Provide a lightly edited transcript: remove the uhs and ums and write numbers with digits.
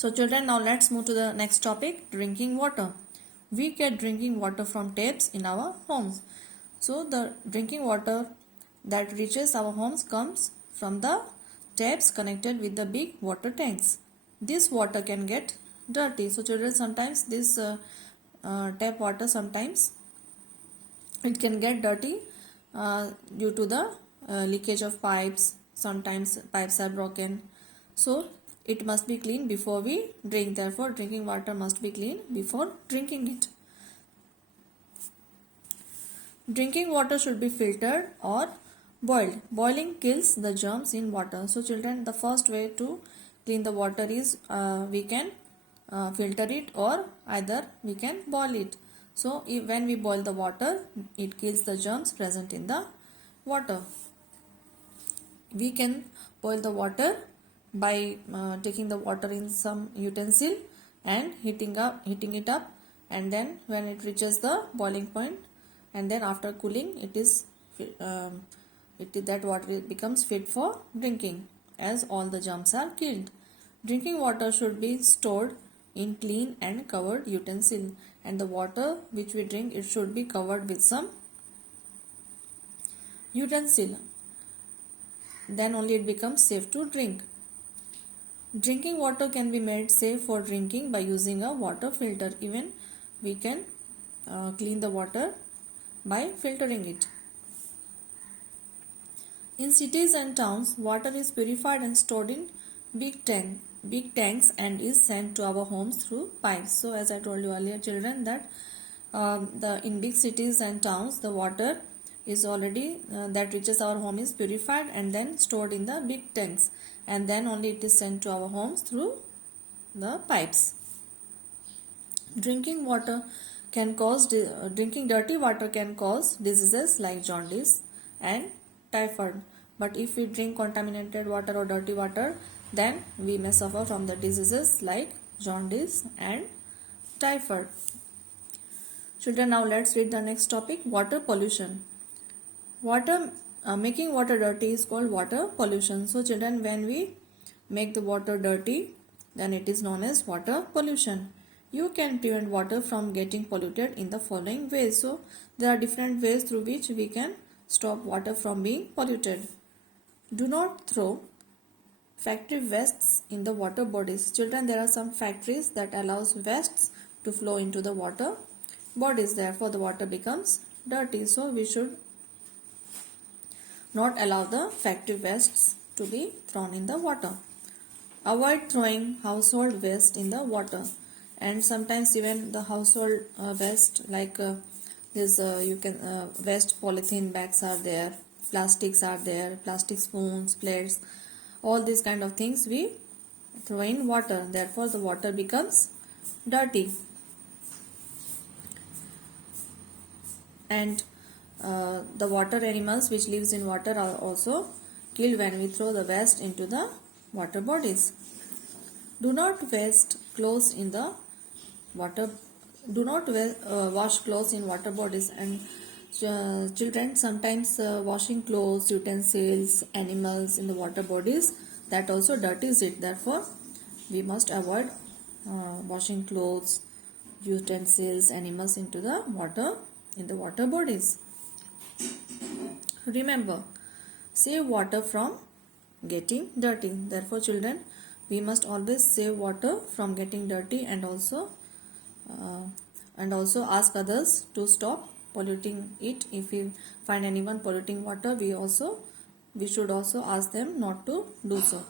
So children, now let's move to the next topic, drinking water. We get drinking water from taps in our homes. So the drinking water that reaches our homes comes from the taps connected with the big water tanks. This water can get dirty. So children, sometimes this tap water, sometimes it can get dirty due to the leakage of pipes. Sometimes pipes are broken. So it must be clean before we drink. Therefore, drinking water must be clean before drinking it. Drinking water should be filtered or boiled. Boiling kills the germs in water. So children, the first way to clean the water is we can filter it, or either we can boil it. So when we boil the water, it kills the germs present in the water. We can boil the water by taking the water in some utensil and heating it up, and then when it reaches the boiling point, and then after cooling, that water becomes fit for drinking, as all the germs are killed. Drinking water should be stored in clean and covered utensil, and the water which we drink, it should be covered with some utensil. Then only it becomes safe to drink. Drinking water can be made safe for drinking by using a water filter. Even we can clean the water by filtering it. In cities and towns, water is purified and stored in big tanks and is sent to our homes through pipes. So as I told you earlier, children, that in big cities and towns, the water is already that reaches our home is purified and then stored in the big tanks, and then only it is sent to our homes through the pipes. Drinking dirty water can cause diseases like jaundice and typhoid. But if we drink contaminated water or dirty water, then we may suffer from the diseases like jaundice and typhoid. Children, now let's read the next topic, water pollution. Making water dirty is called water pollution. So children, when we make the water dirty, then it is known as water pollution. You can prevent water from getting polluted in the following ways. So there are different ways through which we can stop water from being polluted. Do not throw factory wastes in the water bodies. Children, there are some factories that allows wastes to flow into the water bodies. Therefore, the water becomes dirty. So we should not allow the factory wastes to be thrown in the water. Avoid throwing household waste in the water, and sometimes even the household waste, like waste polythene bags are there, plastics are there, plastic spoons, plates, all these kind of things we throw in water. Therefore, the water becomes dirty. And the water animals which lives in water are also killed when we throw the waste into the water bodies. Do not waste clothes in the water. Do not wash clothes in water bodies. And children, sometimes washing clothes, utensils, animals in the water bodies, that also dirties it. Therefore, we must avoid washing clothes, utensils, animals into the water in the water bodies. Remember, save water from getting dirty. Therefore, children, we must always save water from getting dirty, and also ask others to stop polluting it. If we find anyone polluting water, we should also ask them not to do so.